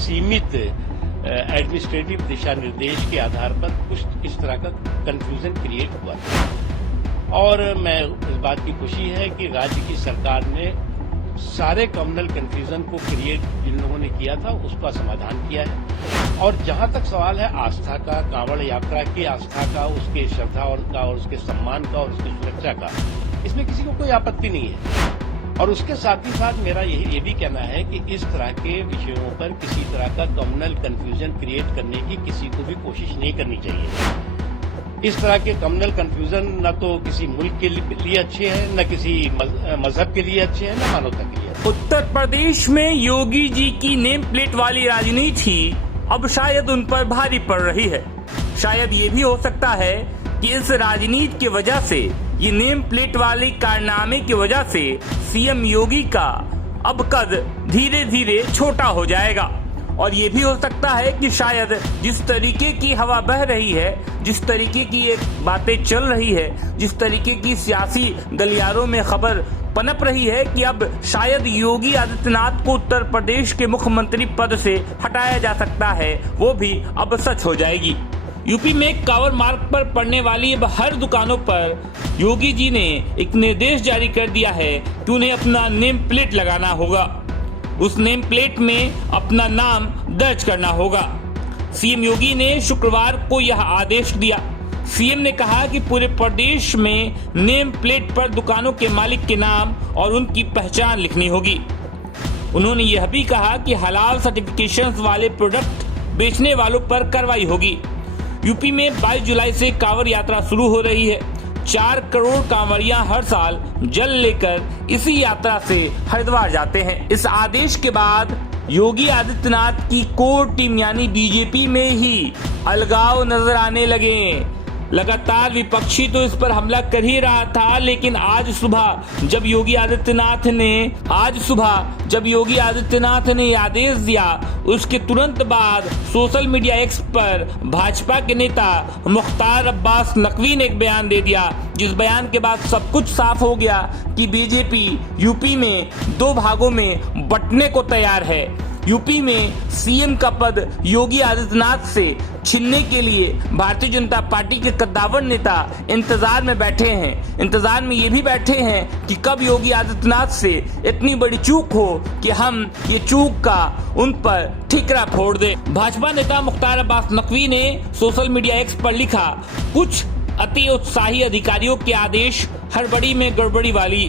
सीमित एडमिनिस्ट्रेटिव दिशा निर्देश के आधार पर कुछ इस तरह का कंफ्यूजन क्रिएट हुआ था। और मैं इस बात की खुशी है कि राज्य की सरकार ने सारे कम्युनल कंफ्यूजन को क्रिएट जिन लोगों ने किया था उसका समाधान किया है। और जहां तक सवाल है आस्था का, कांवड़ यात्रा की आस्था का, उसके श्रद्धा और उसके सम्मान का और उसकी सुरक्षा का, इसमें किसी को कोई आपत्ति नहीं है। और उसके साथ ही साथ मेरा ये भी कहना है कि इस तरह के विषयों पर किसी तरह का कम्युनल कंफ्यूजन क्रिएट करने की किसी को भी कोशिश नहीं करनी चाहिए। इस तरह के कम्युनल कंफ्यूजन न तो किसी मुल्क के लिए अच्छे हैं, न किसी मजहब के लिए अच्छे हैं, न मानवता के लिए। उत्तर प्रदेश में योगी जी की नेम प्लेट वाली राजनीति अब शायद उन पर भारी पड़ रही है। शायद ये भी हो सकता है कि इस राजनीति की वजह से, ये नेम प्लेट वाले कारनामे की वजह से सीएम योगी का अब कद धीरे धीरे छोटा हो जाएगा। और ये भी हो सकता है कि शायद जिस तरीके की हवा बह रही है, जिस तरीके की एक बातें चल रही है, जिस तरीके की सियासी गलियारों में खबर पनप रही है कि अब शायद योगी आदित्यनाथ को उत्तर प्रदेश के मुख्यमंत्री पद से हटाया जा सकता है, वो भी अब सच हो जाएगी। यूपी में कांवड़ मार्ग पर पड़ने वाली अब हर दुकानों पर योगी जी ने एक निर्देश जारी कर दिया है कि उन्हें अपना नेम प्लेट लगाना होगा। उस नेम प्लेट में अपना नाम दर्ज करना होगा। सीएम योगी ने शुक्रवार को यह आदेश दिया। सीएम ने कहा कि पूरे प्रदेश में नेम प्लेट पर दुकानों के मालिक के नाम और उनकी पहचान लिखनी होगी। उन्होंने यह भी कहा कि हलाल सर्टिफिकेशंस वाले प्रोडक्ट बेचने वालों पर कार्रवाई होगी। यूपी में 22 जुलाई से कांवड़ यात्रा शुरू हो रही है। 4 करोड़ कांवड़ियां हर साल जल लेकर इसी यात्रा से हरिद्वार जाते हैं। इस आदेश के बाद योगी आदित्यनाथ की कोर टीम यानी बीजेपी में ही अलगाव नजर आने लगे। लगातार विपक्षी तो इस पर हमला कर ही रहा था, लेकिन आज सुबह जब योगी आदित्यनाथ ने आदेश दिया, उसके तुरंत बाद सोशल मीडिया एक्स पर भाजपा के नेता मुख्तार अब्बास नकवी ने एक बयान दे दिया, जिस बयान के बाद सब कुछ साफ हो गया कि बीजेपी यूपी में 2 भागों में बंटने को तैयार है। यूपी में सीएम का पद योगी आदित्यनाथ से छीनने के लिए भारतीय जनता पार्टी के कद्दावर नेता इंतजार में बैठे हैं। इंतजार में ये भी बैठे हैं कि कब योगी आदित्यनाथ से इतनी बड़ी चूक हो कि हम ये चूक का उन पर ठिकरा फोड़ दे। भाजपा नेता मुख्तार अब्बास नकवी ने सोशल मीडिया एक्स पर लिखा, कुछ अति उत्साही अधिकारियों के आदेश हड़बड़ी में गड़बड़ी वाली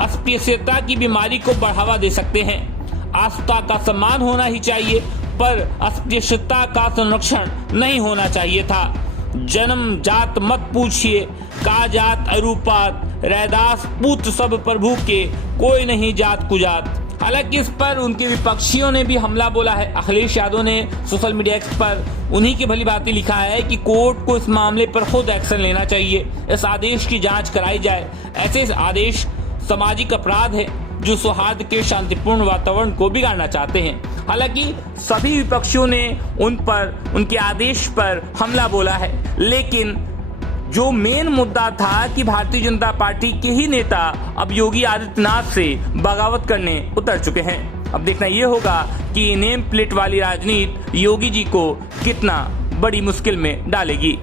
अस्पृश्यता की बीमारी को बढ़ावा दे सकते हैं। आस्था का सम्मान होना ही चाहिए, पर अस्पृश्यता का संरक्षण नहीं होना चाहिए था। जन्म जात मत पूछिए, का जात अरूपात, रैदास पुत्र सब प्रभु के, कोई नहीं जात कुजात। हालांकि इस पर उनके विपक्षियों ने भी हमला बोला है। अखिलेश यादव ने सोशल मीडिया एक्स पर उन्हीं की भली बातें लिखा है कि कोर्ट को इस मामले पर खुद एक्शन लेना चाहिए, इस आदेश की जांच कराई जाए। ऐसे आदेश सामाजिक अपराध है जो सौहार्द के शांतिपूर्ण वातावरण को बिगाड़ना चाहते हैं। हालांकि सभी विपक्षियों ने उनके आदेश पर हमला बोला है, लेकिन जो मेन मुद्दा था कि भारतीय जनता पार्टी के ही नेता अब योगी आदित्यनाथ से बगावत करने उतर चुके हैं। अब देखना ये होगा कि नेम प्लेट वाली राजनीति योगी जी को कितना बड़ी मुश्किल में डालेगी।